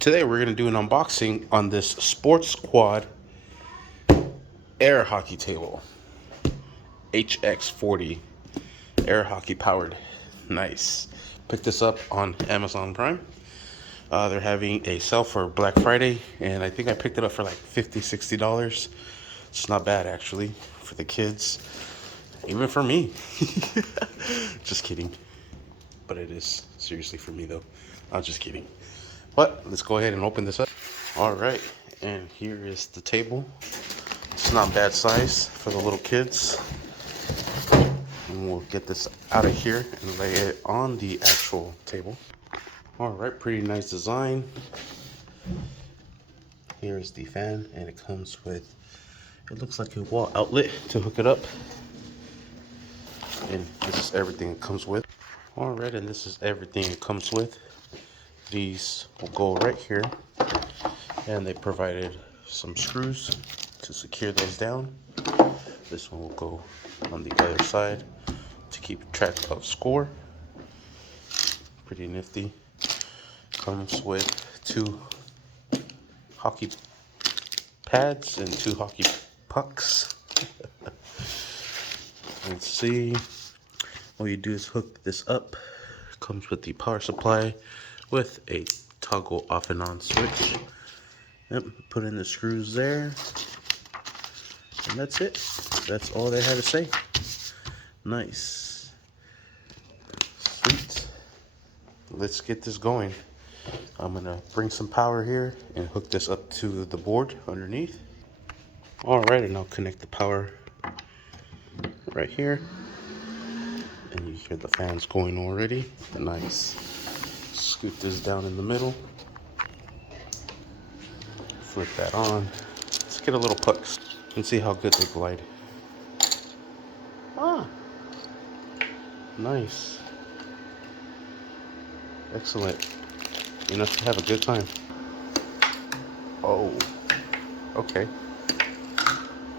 Today we're going to do an unboxing on this Sports Quad air hockey table. HX40 air hockey powered. Nice. Picked this up on Amazon Prime. They're having a sale for Black Friday, and I think I picked it up for like $50-$60. It's not bad actually for the kids, even for me. Just kidding. But it is seriously for me though. I'm just kidding. But let's go ahead and open this up. All right, and here is the table. It's not bad size for the little kids. And we'll get this out of here and lay it on the actual table. All right, pretty nice design. Here is the fan, and it comes with, it looks like a wall outlet to hook it up. And this is everything it comes with. All right, and this is everything it comes with. These will go right here, and they provided some screws to secure those down. This one will go on the other side to keep track of score. Pretty nifty. Comes with 2 hockey pads and 2 hockey pucks. Let's see. All you do is hook this up. Comes with the power supply with a toggle off and on switch. Yep, put in the screws there. And that's it. That's all they had to say. Nice. Sweet. Let's get this going. I'm gonna bring some power here and hook this up to the board underneath. All right, and I'll connect the power right here. And you hear the fans going already. Nice. Scoot this down in the middle. Flip that on. Let's get a little pucks and see how good they glide. Ah, nice. Excellent. Enough to have a good time. Oh, okay.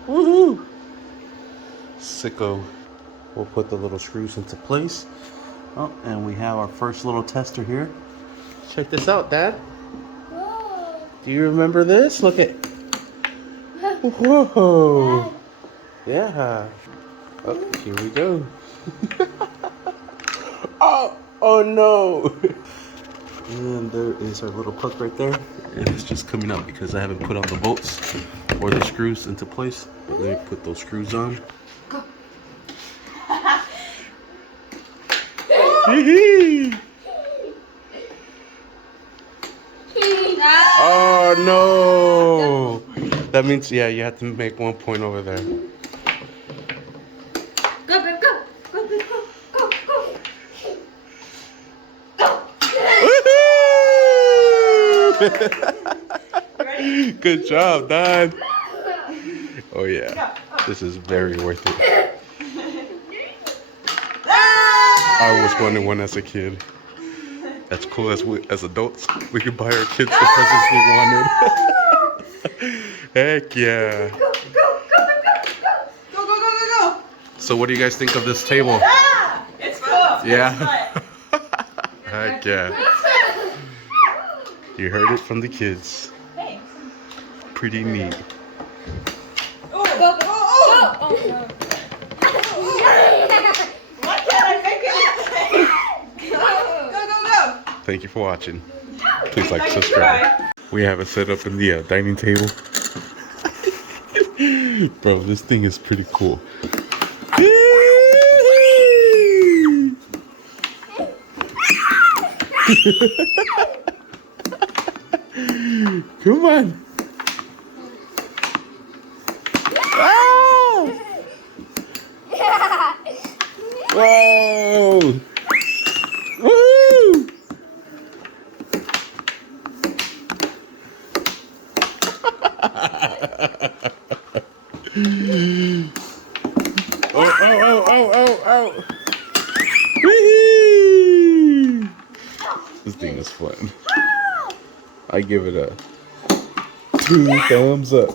Woohoo! Sicko. We'll put the little screws into place. Oh, and we have our first little tester here. Check this out, Dad. Whoa. Do you remember this? Look at. Whoa. Yeah. Oh, here we go. Oh no. And there is our little puck right there. And it's just coming out because I haven't put on the bolts or the screws into place. But let me put those screws on. Oh no! That means, yeah, you have to make 1 point over there. Go, go, go! Go, go, go, go, go! Good job, Dad. Oh yeah, this is very worth it. I was wanting one as a kid. That's cool. As adults, we can buy our kids the presents we wanted. Heck yeah. go, go, go, go, go, go, go, go, go. So what do you guys think of this table? Ah, it's cool. Yeah. Heck yeah. You heard it from the kids. Thanks. Pretty neat. Oh, oh, oh, oh, oh. Why can't I make it? Go, go, go. Thank you for watching. Please like, subscribe. We have it set up in the dining table. Bro, this thing is pretty cool. Come on. Ah! Whoa! Woo! Oh. Whee! This thing is fun. I give it a 2 thumbs up.